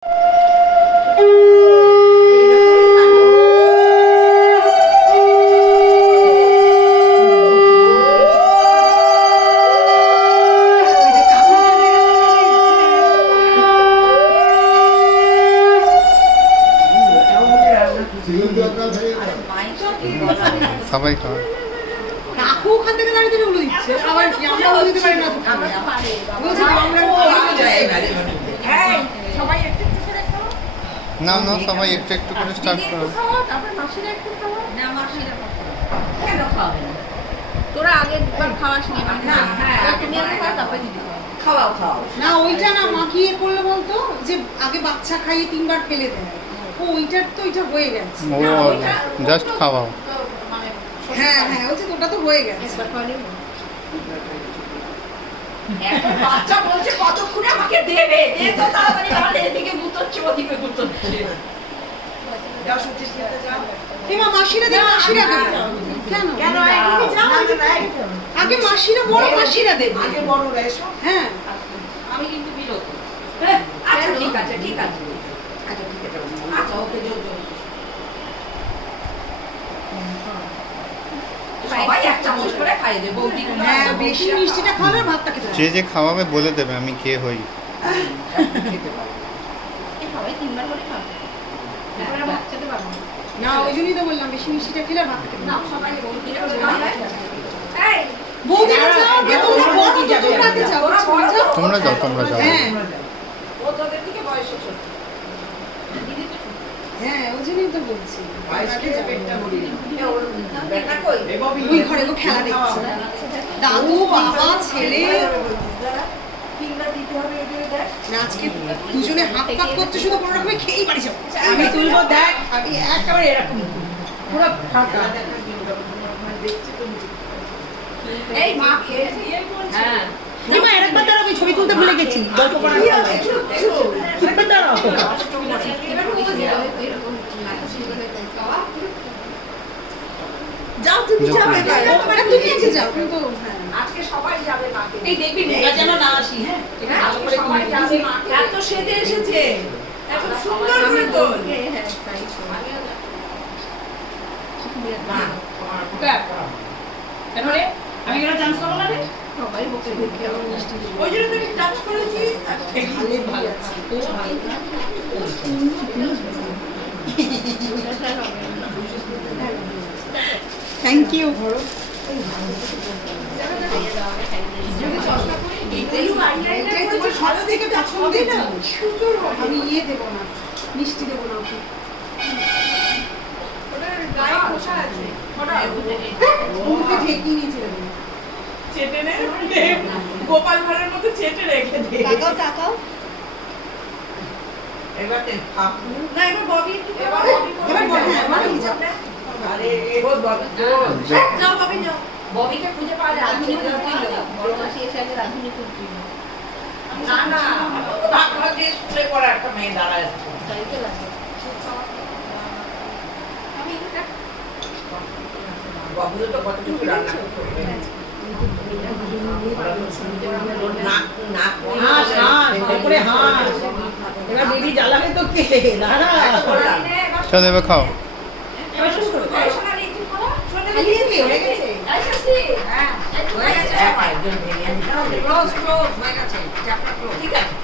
সবাই খাওয়া কাকু ওখান থেকে দাঁড়িয়ে দাঁড়িয়ে ওগুলো দিচ্ছে আবার আমরাও দিতে পারি না তো বলছি সবাই একটু একটু করে খাও না না সবাই একটু একটু করে স্টার্ট করো। তারপর মাসিরা একটু খাও না মাসিরা কেন খাওয়াবে না? তোরা আগেরবার খাওয়াস নি না? হ্যাঁ তুমি আগে খাও তারপর দিদি খাওয়াও খাও। না ওইটা না মা কি এ করলো বলতো যে আগে বাচ্চা খাইয়ে 3 বার ফেলে দেয় ও ওইটার তো ওইটা হয়ে গেছে ও জাস্ট খাওয়াও। হ্যাঁ হ্যাঁ ওই যে ওটা তো হয়ে গেছে একবার খাওয়ালে এখন বাচ্চা বলছে কতক্ষণে আমাকে দেবে দে তো তাড়াতাড়ি নাহলে এদিকে গুতোচ্ছে ওদিকে গুতোচ্ছে যাও সত্যি খেতে যাও এমা মাসিরা দেবে মাসিরা দেবে কেন কেন একদিকে যাও আগে মাসিরা বড় মাসিরা দেবে আগে বড়রা এসো হ্যাঁ আমি কিন্তু বিরত আচ্ছা ঠিক আছে ঠিক আছে আচ্ছা ঠিক আছে আচ্ছা ওকে জোর জোর সবাই এক চামচ করে খাইয়ে দেবো বৌদি হ্যাঁ বেশি মিষ্টিটা খাওয়ালে ভাতটা খেতে যে যে খাওয়াবে বলে দেবে আমি কে হই। সবাই 3 বার করে খাও। এবারে ভাত খেতে পারবো না। না ওই জন্যই তো বললাম বেশি মিষ্টিটা খেলে ভাত খেতে না সবাই বৌদিরা খায় এই বৌদিরা যাও গে তোমরা বড় তো তোমরা আগে যাও তোমরা যাও তোমরা যাও। হ্যাঁ ও তোদের থেকে বয়সে ছোট দিদি তো ছোট। হ্যাঁ ওই জন্যই তো বলছি পেটটা ভরিয়ে ওর বেটা কই ওই ঘরে গো খেলা দেখছে দাদু বাবা ছেলে ফিঙ্গার দিতে হবে এদিকে দেখ না, আজকে দুজনে হাত পাত করতে শুধু কোনো রকমে খেয়েই বাড়ি যাবো আমি তুলবো দেখ আমি একেবারে এরকম পুরো ফাঁকা এই মা খেয়েছে হ্যাঁ এমা আরেকবার দাঁড়াও আমি ছবি তুলতে ভুলে গেছি গল্প করার আরেকবার দাঁড়াও যাও তুমি যাবে তুমি আগে যাও কিন্তু হ্যাঁ আজকে সবাই যাবে মাকে এই দেখবি নোংরা যেন না আসি হ্যাঁ আজকে সবাই যাবে মাকে এত সেজে এসেছে এত সুন্দর করে তো হ্যাঁ তাই তো। মা কেন রে আমি কেন চান্স করব না রে সবাই বকে দেখে আমার মিষ্টি দিল। ওই জন্য তুমি টাচ করেছি ভালো ভালো আছে ও ভালো থ্যাংক ইউ ভালো থেকে পছন্দ না আমি ইয়ে দেবো না মিষ্টি দেবো না ওকে গায়ে খোসা আছে। মুখে ঢেকে নিয়েছে দেবো চেটে নে গোপাল ভাড়ের মতো চেটে রেখে দে তাকাও তাকাও। এবার না এবার ববি একটু এবার এবার বল হ্যাঁ বল যাও আরে এবার ববি যাও ববি যাও। ববিকে খুঁজে পাওয়া যায় রাধুনি কুর্তি বড় মাসি এসে আগে রাধুনি কুর্তি না না ভাগভাগ দিয়ে স্কুলে পড়া একটা মেয়ে দাঁড়ায় আছে চাইতে লাগে। আমি এটা বাবুও তো কতটুকু রান্না করতে নাক নাক হাস হাস তারপরে হাস এবার বেবি জ্বালাবে তো কে দাঁড়া চল এবার খাও। এবার শুরু করো হয়ে গেছে হ্যাঁ হয়ে গেছে ক্লোজ ক্লোজ হয়ে গেছে চ্যাপ্টার ক্লোজ ঠিক আছে